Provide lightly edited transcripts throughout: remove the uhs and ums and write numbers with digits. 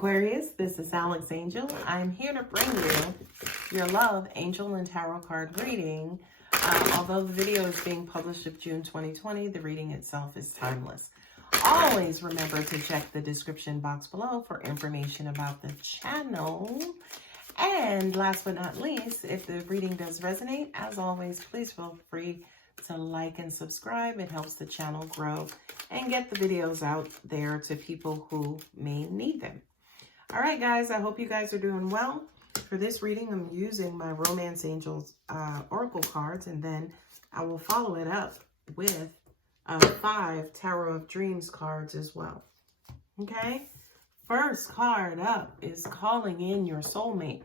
Aquarius, this is Alex Angel. I'm here to bring you your love, angel, and tarot card reading. Although the video is being published of June 2020, the reading itself is timeless. Always remember to check the description box below for information about the channel. And last but not least, if the reading does resonate, as always, please feel free to like and subscribe. It helps the channel grow and get the videos out there to people who may need them. All right, guys, I hope you guys are doing well. For this reading, I'm using my Romance Angels Oracle cards, and then I will follow it up with 5 Tarot of Dreams cards as well. Okay? First card up is calling in your soulmate.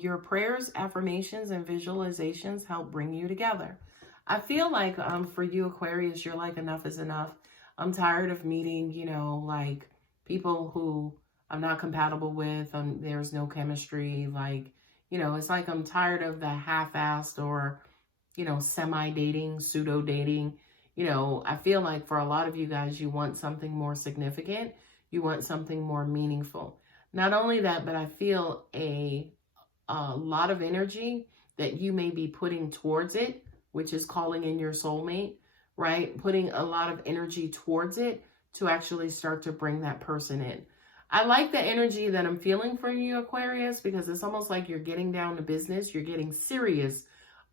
Your prayers, affirmations, and visualizations help bring you together. I feel like for you, Aquarius, you're like, enough is enough. I'm tired of meeting, like people who I'm not compatible with. There's no chemistry. It's like I'm tired of the half-assed or, semi-dating, pseudo-dating. I feel like for a lot of you guys, you want something more significant. You want something more meaningful. Not only that, but I feel a lot of energy that you may be putting towards it, which is calling in your soulmate, right? Putting a lot of energy towards it to actually start to bring that person in. I like the energy that I'm feeling from you, Aquarius, because it's almost like you're getting down to business. You're getting serious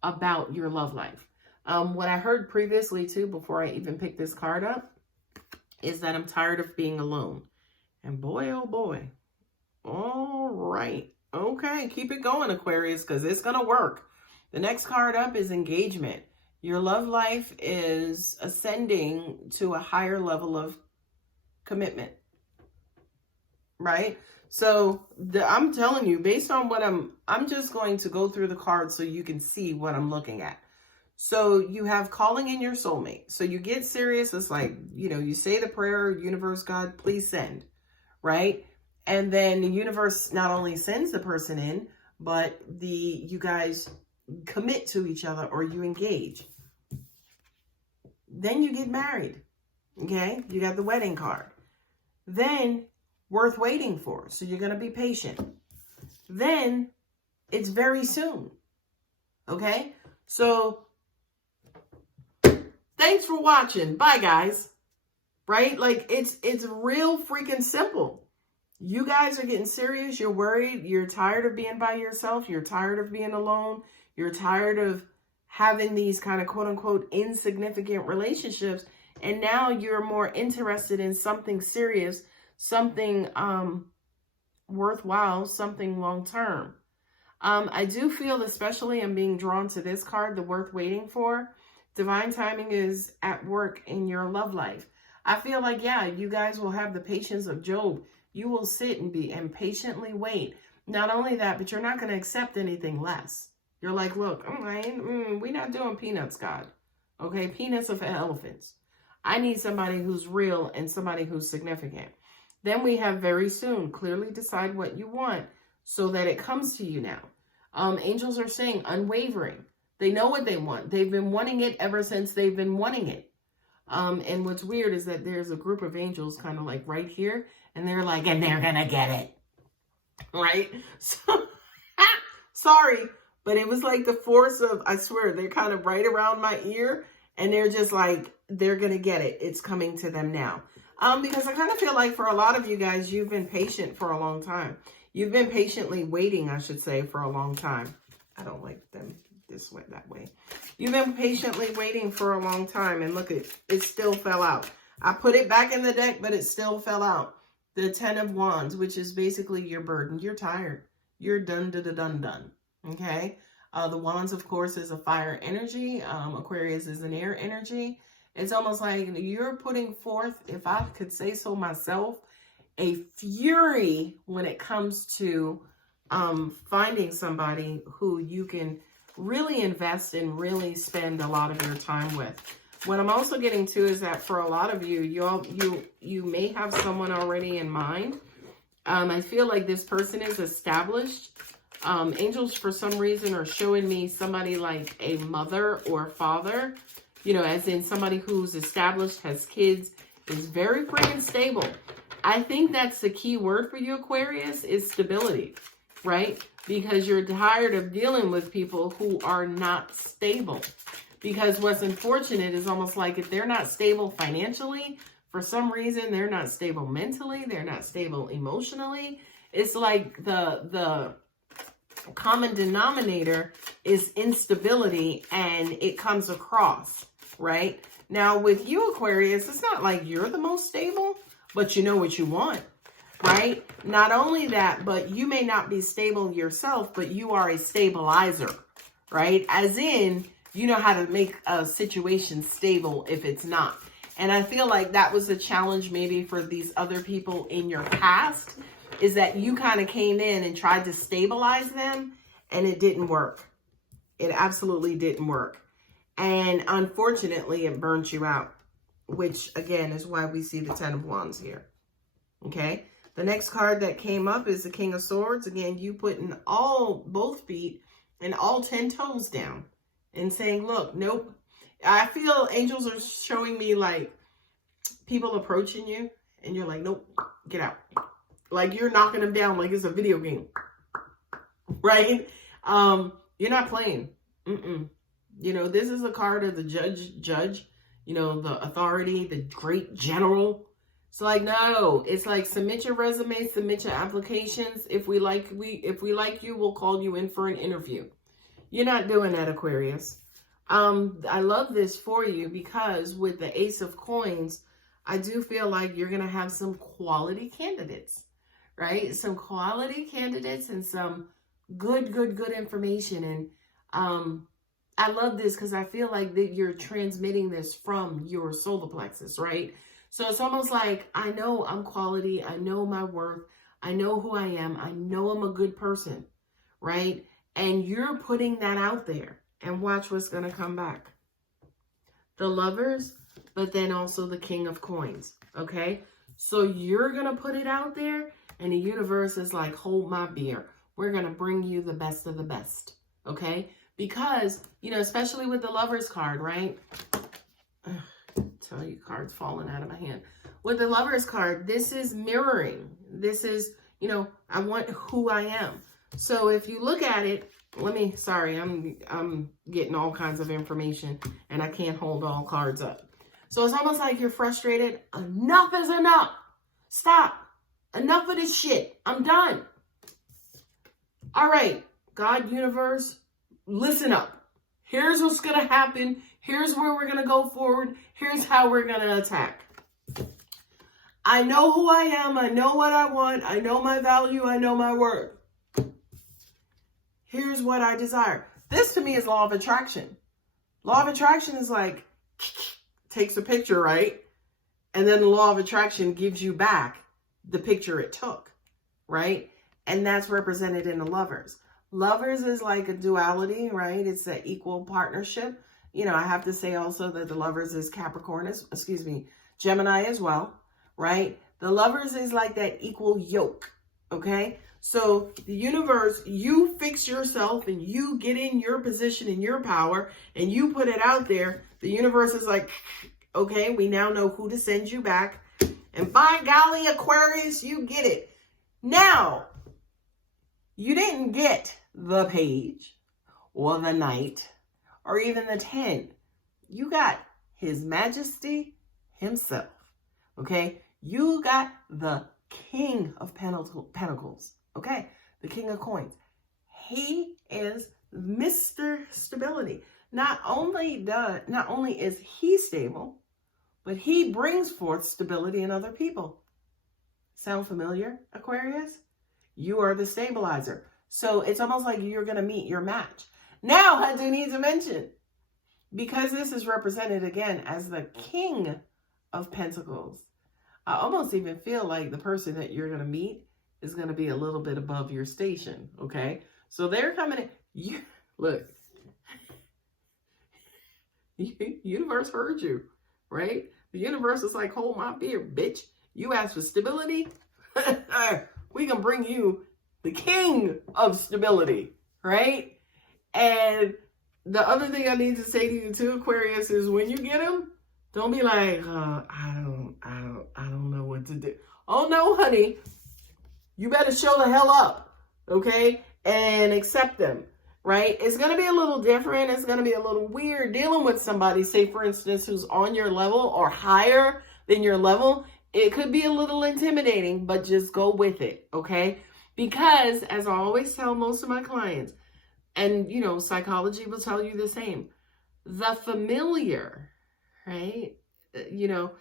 about your love life. What I heard previously, too, before I even picked this card up, is that I'm tired of being alone. And boy, oh boy. All right. Okay, keep it going, Aquarius, because it's going to work. The next card up is engagement. Your love life is ascending to a higher level of commitment. Right? So I'm telling you, based on what I'm just going to go through the cards so you can see what I'm looking at. So you have calling in your soulmate. So you get serious. It's like, you say the prayer, universe, God, please send, right? And then the universe not only sends the person in, but you guys commit to each other, or you engage. Then you get married. Okay? You got the wedding card. Then worth waiting for. So you're going to be patient. Then it's very soon. Okay? So thanks for watching. Bye, guys. Right? Like, it's real freaking simple. You guys are getting serious. You're worried. You're tired of being by yourself. You're tired of being alone. You're tired of having these kind of quote unquote insignificant relationships. And now you're more interested in something serious, something worthwhile, something long-term. I do feel, especially I'm being drawn to this card, the worth waiting for. Divine timing is at work in your love life. I feel like, yeah, you guys will have the patience of Job. You will sit and patiently wait. Not only that, but you're not going to accept anything less. You're like, look, we're not doing peanuts, God. Okay, peanuts of elephants. I need somebody who's real and somebody who's significant. Then we have very soon. Clearly decide what you want so that it comes to you now. Angels are saying unwavering. They know what they want. They've been wanting it ever since they've been wanting it. And what's weird is that there's a group of angels kind of like right here. And they're like, and they're going to get it. Right? So, sorry. But it was like the force of, I swear, they're kind of right around my ear. And they're just like, they're going to get it. It's coming to them now. Because I kind of feel like for a lot of you guys, you've been patient for a long time. You've been patiently waiting, I should say, for a long time. I don't like them this way, that way. You've been patiently waiting for a long time. And look, it still fell out. I put it back in the deck, but it still fell out. The 10 of Wands, which is basically your burden. You're tired. You're done. Okay? The Wands, of course, is a fire energy. Aquarius is an air energy. It's almost like you're putting forth, if I could say so myself, a fury when it comes to finding somebody who you can really invest and really spend a lot of your time with. What I'm also getting to is that for a lot of you, you may have someone already in mind. I feel like this person is established. Angels, for some reason, are showing me somebody like a mother or father, as in somebody who's established, has kids, is very freaking stable. I think that's the key word for you, Aquarius, is stability, right? Because you're tired of dealing with people who are not stable. Because what's unfortunate is almost like if they're not stable financially, for some reason, they're not stable mentally, they're not stable emotionally. It's like the common denominator is instability, and it comes across, right? Now, with you, Aquarius, it's not like you're the most stable, but you know what you want, right? Not only that, but you may not be stable yourself, but you are a stabilizer, right? As in, you know how to make a situation stable if it's not. And I feel like that was the challenge maybe for these other people in your past, is that you kind of came in and tried to stabilize them, and it didn't work. It absolutely didn't work. And unfortunately, it burnt you out, which again is why we see the 10 of Wands here. Okay. The next card that came up is the King of Swords. Again, you putting both feet and all 10 toes down and saying, look, nope. I feel angels are showing me like people approaching you and you're like, nope, get out. Like you're knocking them down like it's a video game, right? You're not playing. You know, this is a card of the judge, you know, the authority, the great general. It's like, no, it's like submit your resume, submit your applications. If we like you, we'll call you in for an interview. You're not doing that, Aquarius. I love this for you because with the Ace of Coins, I do feel like you're going to have some quality candidates, right? Some quality candidates and some good information. And I love this because I feel like that you're transmitting this from your solar plexus, right? So it's almost like, I know I'm quality. I know my worth. I know who I am. I know I'm a good person, right? And you're putting that out there. And watch what's going to come back. The Lovers, but then also the King of Coins, okay? So you're going to put it out there, and the universe is like, hold my beer. We're going to bring you the best of the best, okay? Because, you know, especially with the Lovers card, right? Tell you, cards falling out of my hand. With the Lovers card, this is mirroring. This is, you know, I want who I am. So if you look at it, I'm getting all kinds of information and I can't hold all cards up. So it's almost like you're frustrated. Enough is enough. Stop. Enough of this shit. I'm done. All right, God, universe, listen up. Here's what's going to happen. Here's where we're going to go forward. Here's how we're going to attack. I know who I am. I know what I want. I know my value. I know my worth. Here's what I desire. This to me is law of attraction. Law of attraction is like, takes a picture, right? And then the law of attraction gives you back the picture it took, right? And that's represented in the Lovers. Lovers is like a duality, right? It's an equal partnership. You know, I have to say also that the Lovers is Gemini as well, right? The Lovers is like that equal yoke, okay? So the universe, you fix yourself and you get in your position and your power and you put it out there. The universe is like, okay, we now know who to send you back. And by golly, Aquarius, you get it. Now, you didn't get the Page or the Knight or even the 10. You got His Majesty himself, okay? You got the King of Pentacles. Okay, the King of Coins. He is Mr. Stability. Not only is he stable, but he brings forth stability in other people. Sound familiar, Aquarius? You are the stabilizer. So it's almost like you're going to meet your match. Now, I do need to mention, because this is represented again as the King of Pentacles, I almost even feel like the person that you're going to meet is going to be a little bit above your station, okay? So they're coming in. You, look, universe heard you, right? The universe is like, hold my beer, bitch. You asked for stability. We can bring you the King of Stability, right? And the other thing I need to say to you too, Aquarius, is when you get him, don't be like, I don't know what to do. Oh no, honey. You better show the hell up, okay? And accept them, right? It's going to be a little different. It's going to be a little weird dealing with somebody, say, for instance, who's on your level or higher than your level. It could be a little intimidating, but just go with it, okay? Because, as I always tell most of my clients, and, you know, psychology will tell you the same, the familiar, right? You know,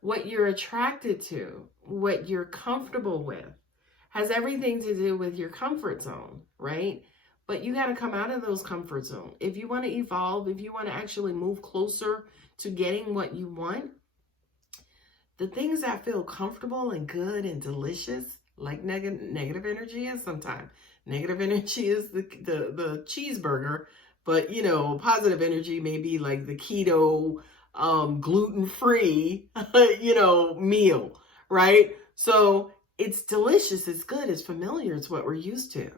what you're attracted to, what you're comfortable with, has everything to do with your comfort zone, right? But you got to come out of those comfort zones. If you want to evolve, if you want to actually move closer to getting what you want, the things that feel comfortable and good and delicious, like negative energy is sometimes. Negative energy is the cheeseburger, but, you know, positive energy may be like the keto, gluten-free, you know, meal, right? So it's delicious, it's good, it's familiar, it's what we're used to.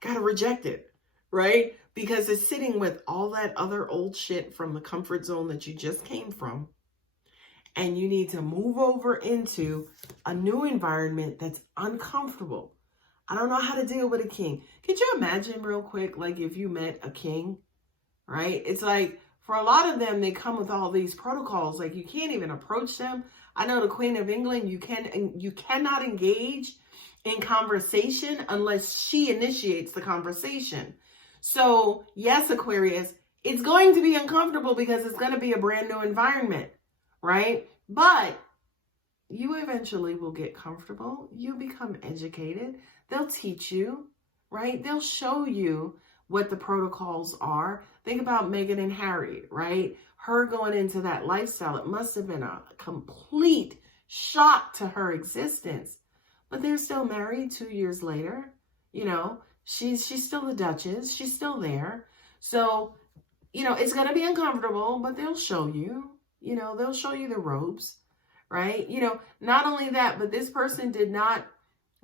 Gotta reject it, right? Because it's sitting with all that other old shit from the comfort zone that you just came from. And you need to move over into a new environment that's uncomfortable. I don't know how to deal with a king. Could you imagine real quick, like if you met a king, right? It's like, for a lot of them, they come with all these protocols. Like you can't even approach them. I know the Queen of England, you cannot engage in conversation unless she initiates the conversation. So yes, Aquarius, it's going to be uncomfortable because it's going to be a brand new environment, right? But you eventually will get comfortable. You'll become educated. They'll teach you, right? They'll show you what the protocols are. Think about Meghan and Harry, right? Her going into that lifestyle, it must have been a complete shock to her existence. But they're still married 2 years later. You know, she's still the Duchess. She's still there. So, you know, it's going to be uncomfortable, but they'll show you. You know, they'll show you the ropes, right? You know, not only that, but this person did not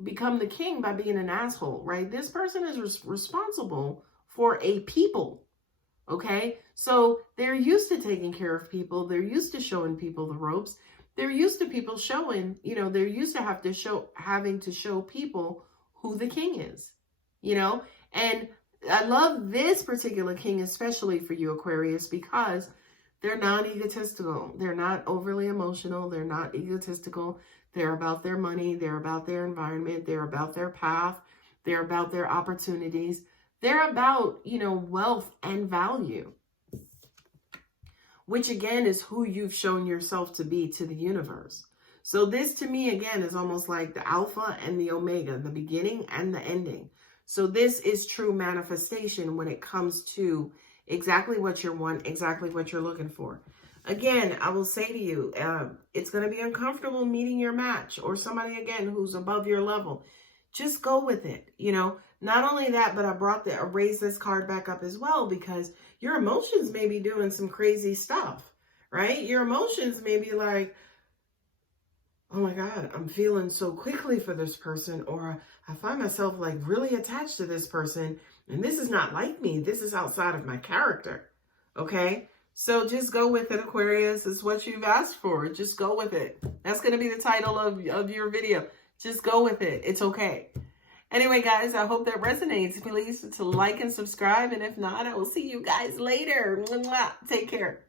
become the king by being an asshole, right? This person is responsible for a people, okay? So they're used to taking care of people. They're used to showing people the ropes. They're used to people showing, you know, they're used to having to show people who the king is, you know? And I love this particular king, especially for you, Aquarius, because they're not egotistical. They're not overly emotional. They're not egotistical. They're about their money. They're about their environment. They're about their path. They're about their opportunities. They're about, you know, wealth and value, which again is who you've shown yourself to be to the universe. So this to me, again, is almost like the alpha and the omega, the beginning and the ending. So this is true manifestation when it comes to exactly what you want, exactly what you're looking for. Again, I will say to you, it's going to be uncomfortable meeting your match or somebody, again, who's above your level. Just go with it. You know, not only that, but I raised this card back up as well because your emotions may be doing some crazy stuff, right? Your emotions may be like, oh my God, I'm feeling so quickly for this person, or I find myself like really attached to this person, and this is not like me. This is outside of my character, okay? So just go with it, Aquarius. It's what you've asked for. Just go with it. That's going to be the title of your video. Just go with it. It's okay. Anyway, guys, I hope that resonates. Please to like and subscribe. And if not, I will see you guys later. Take care.